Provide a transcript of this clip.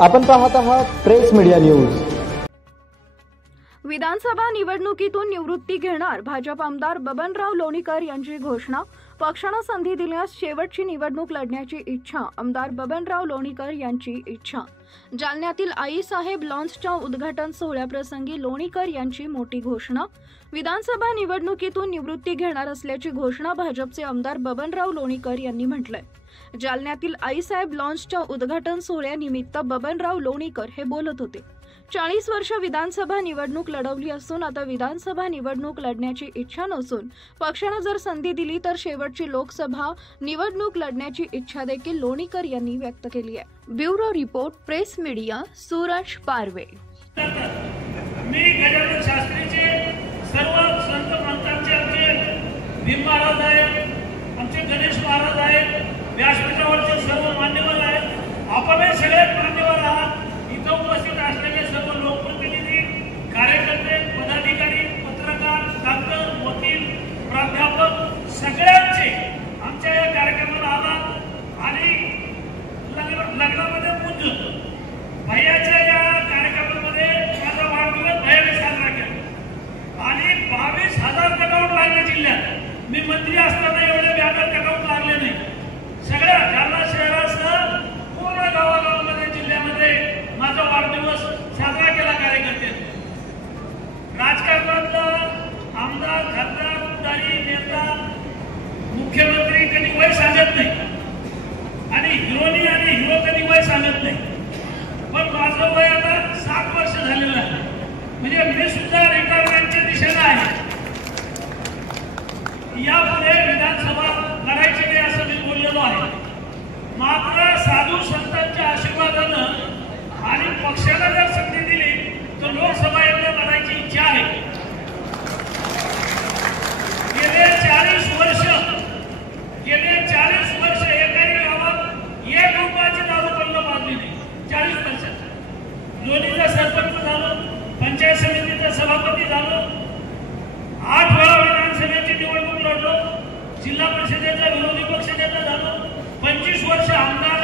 आपण पाहत आहात प्रेस मीडिया न्यूज। विधानसभा निवडणुकीतून निवृत्ती घेणार भाजप आमदार बबनराव लोणीकर यांची घोषणा। पक्षाने संधी दिल्यास शेवटची निवडणूक लढण्याची इच्छा। आमदार बबनराव लोणीकर यांची इच्छा। जालन्यातील आईसाहेब लॉन्सच्या उद्घाटन सोहळ्याप्रसंगी लोणीकर यांची मोठी घोषणा। विधानसभा निवडणुकीतून निवृत्ती घेणार असल्याची घोषणा भाजपचे आमदार बबनराव लोणीकर यांनी म्हटलंय। जालन्यातील आईसाहेब लॉन्सच्या उद्घाटन सोहळ्यानिमित्त बबनराव लोणीकर हे बोलत होते। 40 वर्ष विधानसभा निवडणूक लढवली असून आता विधानसभा निवडणूक लढण्याची इच्छा नसून पक्षाने जर संधी दिली तर शेवटची लोकसभा निवडणूक लढण्याची इच्छा देखील लोणीकर यांनी व्यक्त केली आहे। Bureau report press media Suraj Parve. मी गजानन शास्त्रीचे सर्व संत महंतांचे आमचे भीम महाराज आहेत, आमचे गणेश महाराज आहेत, व्यासपीठावरचे सर्व मान्यवर आहेत, आपण सगळे मान्यवर आहात। इथं उपस्थित असलेले सर्व लोकप्रतिनिधी, कार्यकर्ते, पदाधिकारी, पत्रकार, डॉक्टर, वकील, प्राध्यापक सगळ्यांचे आमच्या या कार्यक्रमाला आलात आणि लग्नामध्ये पूज्य भैयाच्या या कार्यक्रमामध्ये माझा वाढदिवस भैयाने साजरा केला आणि 22,000 कटाऊट लागले जिल्ह्यात। मी मंत्री असताना एवढे व्यापक कटाऊट लागले नाही। सगळ्या जालना शहरासह पूर्ण गावागावामध्ये जिल्ह्यामध्ये माझा वाढदिवस साजरा केला कार्यकर्त्यांनी। राजकारणातला आमदार, खासदार, पुढारी, नेता, मुख्यमंत्री कधी वय सांगत नाही आणि हिरोनी आणि हिरो कधी वय सांगत नाही, पण माझं वय आता 7 वर्ष झालेलं आहे, म्हणजे मी सुद्धा रिटायरमेंटच्या दिशेने आहे। यापुढे विधानसभा लढायची नाही असं मी बोललेलो आहे। मात्र साधू संतांच्या आशीर्वादानं आणि पक्षाला जर संधी दिली तर लोकसभा एकदा लढायची इच्छा आहे। गेले 40 वर्ष एकाही गावात 1 रुपयाची दारू बंद मारली नाही। 40 वर्षात लोणीचा सरपंच झालो, पंचायत समितीचा सभापती झालो, 8 वेळा विधानसभेची निवडणूक लढलो, जिल्हा परिषदेचा विरोधी पक्षनेता झालो, 25 वर्ष आमदार